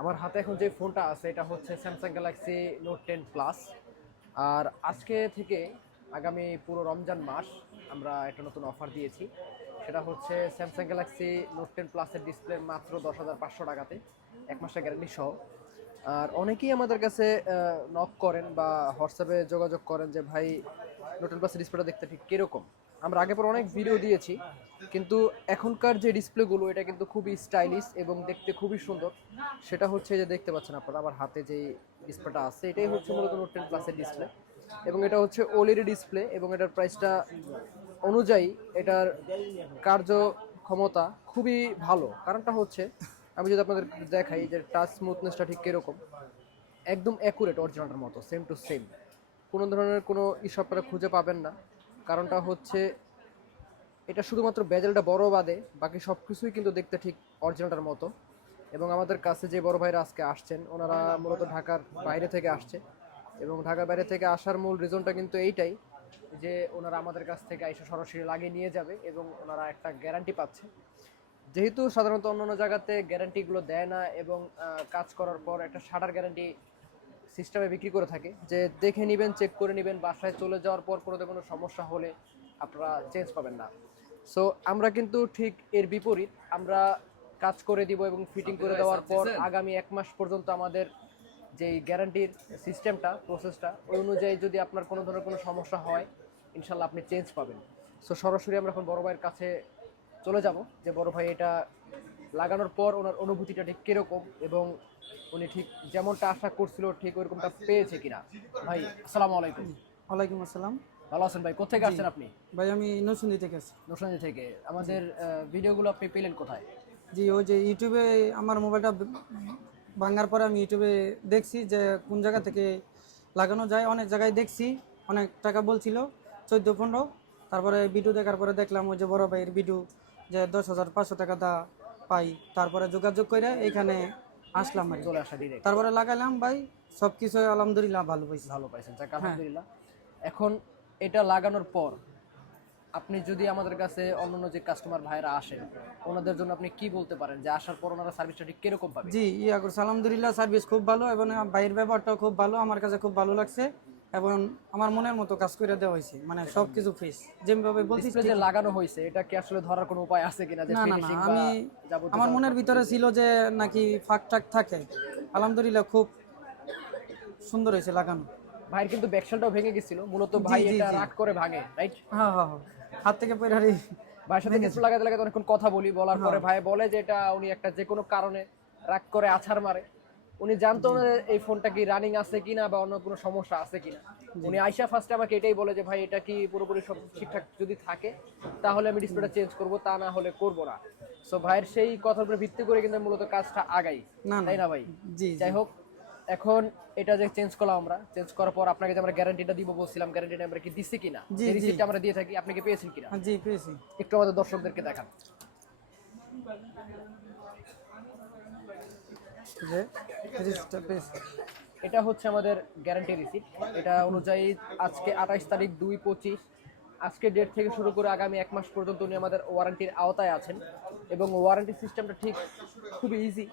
আমার হাতে এখন যে ফোনটা আছে, এটা হচ্ছে Samsung Galaxy Note ten plus আর আজকে থেকে আগামী পুরো রমজান মাস আমরা একটা নতুন অফার দিয়েছি। সেটা হচ্ছে স্যামসাং গ্যালাক্সি নোট টেন প্লাসের ডিসপ্লে মাত্র দশ হাজার পাঁচশো টাকাতে, এক মাসের গ্যারান্টি সহ। আর অনেকেই আমাদের কাছে নক করেন বা হোয়াটসঅ্যাপে যোগাযোগ করেন যে, ভাই নোট টেন প্লাসের ডিসপ্লেটা দেখতে ঠিক কীরকম? আমরা আগে পর অনেক ভিডিও দিয়েছি, কিন্তু এখনকার যে ডিসপ্লেগুলো এটা কিন্তু খুবই স্টাইলিশ এবং দেখতে খুবই সুন্দর। সেটা হচ্ছে যে দেখতে পাচ্ছেন আপনারা, আমার হাতে যে ডিসপ্লেটা আছে, এটাই হচ্ছে মূলত নোট টেন প্লাসের ডিসপ্লে এবং এটা হচ্ছে ওলিডি ডিসপ্লে এবং এটার প্রাইসটা অনুযায়ী এটার কার্য ক্ষমতা খুবই ভালো। কারণটা হচ্ছে, আমি যদি আপনাদের দেখাই যে টাচ স্মুথনেসটা ঠিক কীরকম, একদম অ্যাকুরেট অরিজিনালটার মতো সেম টু সেম কোনো ধরনের কোনো ইস্যু আপনারা খুঁজে পাবেন না। কারণটা হচ্ছে এটা শুধুমাত্র বেজেলটা বড় বাদে, বাকি সব কিছুই কিন্তু দেখতে ঠিক অরিজিনালটার মতো। এবং আমাদের কাছে যে বড় ভাইরা আজকে আসছেন, ওনারা মূলত ঢাকার বাইরে থেকে আসছে। এবং ঢাকার বাইরে থেকে আসার মূল রিজনটা কিন্তু এইটাই যে ওনারা আমাদের কাছ থেকে এসে সরাসরি লাগিয়ে নিয়ে যাবে এবং ওনারা একটা গ্যারান্টি পাচ্ছে। যেহেতু সাধারণত অন্যান্য জায়গাতে গ্যারান্টিগুলো দেয় না এবং কাজ করার পর একটা শাটার গ্যারান্টি সিস্টেমে বিক্রি করে থাকে যে দেখে নেবেন চেক করে নেবেন বাসায় চলে যাওয়ার পর কোনো কোনো সমস্যা হলে আপনারা চেঞ্জ পাবেন না। সো আমরা কিন্তু ঠিক এর বিপরীত আমরা কাজ করে দিব এবং ফিটিং করে দেওয়ার পর আগামী এক মাস পর্যন্ত আমাদের যেই গ্যারান্টির সিস্টেমটা প্রসেসটা ওই অনুযায়ী যদি আপনার কোনো ধরনের কোনো সমস্যা হয় ইনশাল্লাহ আপনি চেঞ্জ পাবেন। সো সরাসরি আমরা এখন বড় ভাইয়ের কাছে চলে যাব যে বড় ভাই এটা লাগানোর পর ওনার অনুভূতিটা ঠিক কীরকম এবং উনি ঠিক যেমনটা আশা করছিল ঠিক ওইরকমটা পেয়েছে কিনা। ভাই আসসালামু আলাইকুম। ওয়ালাইকুম আসসালাম। ভালো আছেন ভাই? কোথেকে আসছেন আপনি? ভাই আমি নসুন্দি থেকে আছি নরসিংদী থেকে। আমাদের ভিডিওগুলো আপনি পেলেন কোথায়? জি ওই যে ইউটিউবে আমার মোবাইলটা ভাঙার পরে আমি ইউটিউবে দেখছি যে কোন জায়গা থেকে লাগানো যায়। অনেক জায়গায় দেখছি অনেক টাকা বলছিল চোদ্দ পনেরো। তারপরে ভিডিও দেখার পরে দেখলাম ওই যে বড় ভাইয়ের ভিডিও যে দশ হাজার পাঁচশো টাকা দা পাই। তারপরে যোগাযোগ করে এখানে আসলাম কি। চলে আসা ডিরেক্ট তারপরে লাগাইলাম ভাই সব কিছু আলহামদুলিল্লাহ ভালো পাইছি। ভালো পাইছেন যাক আলহামদুলিল্লাহ। এখন এটা লাগানোর পর আপনি যদি আমাদের কাছে অন্যান্য যে কাস্টমার ভাইরা আসেন ওনাদের জন্য আপনি কি বলতে পারেন? যে আসার পর ওনারা সার্ভিসটা ঠিক কীরকম পাবে? জি ইয়া করছে আলহামদুলিল্লাহ সার্ভিস খুব ভালো এবং ভাইয়ের ব্যবহারটাও খুব ভালো আমার কাছে খুব ভালো লাগছে। এবং আমার মনের মতো কাজ করে দেওয়া হয়েছে। মানে সব কিছু ফ্রেশ যেভাবে বলছি যে লাগানো হয়েছে এটা কি আসলে ধরার কোনো উপায় আছে কিনা যে না না না ফিনিশিং আমি আমার মনের ভিতরে ছিল যে নাকি ফাঁক টাক থাকে। আলহামদুলিল্লাহ খুব সুন্দর হয়েছে লাগানো। ভাইয়ের কিন্তু ব্যাকশালটাও ভেঙে গেছিল। মূলত ভাই এটা রাগ করে ভাঙে রাইট হ্যাঁ হ্যাঁ হ্যাঁ হাত থেকে পেরারি ভাইয়ের সাথে কিছু লাগাতে লাগাতে অনেকক্ষণ কথা বলি বলার পরে ভাই বলে যে এটা উনি একটা যে কোনো কারণে রাগ করে আছাড় মারে। উনি জানতো না এই ফোনটা কি রানিং আছে কিনা বা অন্য কোনো সমস্যা আছে কিনা। উনি আইসা ফার্স্টে আমাকে এটাই বলে যে ভাই এটা কি পুরোপুরি সব ঠিকঠাক যদি থাকে তাহলে আমি ডিসপ্লেটা চেঞ্জ করব তা না হলে করব না। সো ভাইয়ের সেই কথার উপরে ভিত্তি করে কিন্তু মূলত কাজটা আগাই। তাই না ভাই? জি যাই হোক এখন এটা যে চেঞ্জ করলাম আমরা চেঞ্জ করার পর আপনাকে যে আমরা গ্যারান্টিটা দিব বলছিলাম গ্যারান্টিটা আমরা কি দিচ্ছি কিনা? রিসিপ্টটা আমরা দিয়ে থাকি আপনি কি পেয়েছেন কিনা? জি পেয়েছি। একটু আমাদের দর্শকদেরকে দেখান। যে রিজিস্টার এটা হচ্ছে আমাদের গ্যারান্টি রিসিপ্ট এটা অনুযায়ী আজকে আঠাইশ তারিখ দুই পঁচিশ। আজকে ডেট থেকে শুরু করে আগামী এক মাস পর্যন্ত উনি আমাদের ওয়ারেন্টির আওতায় আছেন এবং ওয়ারেন্টি সিস্টেমটা ঠিক খুবই ইজি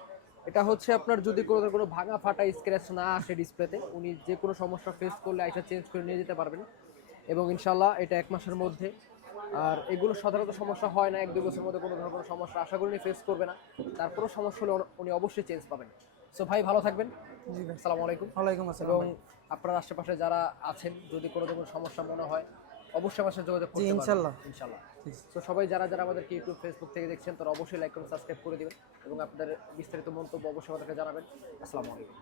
এটা হচ্ছে আপনার যদি কোনো কোনো ভাঙা ফাটা স্ক্র্যাচ না আসে ডিসপ্লেতে উনি যে কোনো সমস্যা ফেস করলে এটা চেঞ্জ করে নিয়ে যেতে পারবেন। এবং ইনশাল্লাহ এটা এক মাসের মধ্যে। আর এগুলো সাধারণত সমস্যা হয় না এক দুই বছরের মধ্যে কোনো ধরনের কোনো সমস্যা আশা করি উনি ফেস করবে না। তারপরেও সমস্যা হলে উনি অবশ্যই চেঞ্জ পাবেন। সো ভাই ভালো থাকবেন। জি ভাই। আসসালামু আলাইকুম। ওয়ালাইকুম আসসালাম এবং আপনার আশেপাশে যারা আছেন যদি কোনো রকম সমস্যা মনে হয় অবশ্যই আমার সাথে যোগাযোগ করতে ইনশাল্লাহ। ইনশাল্লাহ তো সবাই যারা যারা আমাদেরকে ইউটিউব ফেসবুক থেকে দেখছেন তারা অবশ্যই লাইক করে সাবস্ক্রাইব করে দিবেন এবং আপনাদের বিস্তারিত মন্তব্য অবশ্যই আমাদেরকে জানাবেন। আসসালামু আলাইকুম।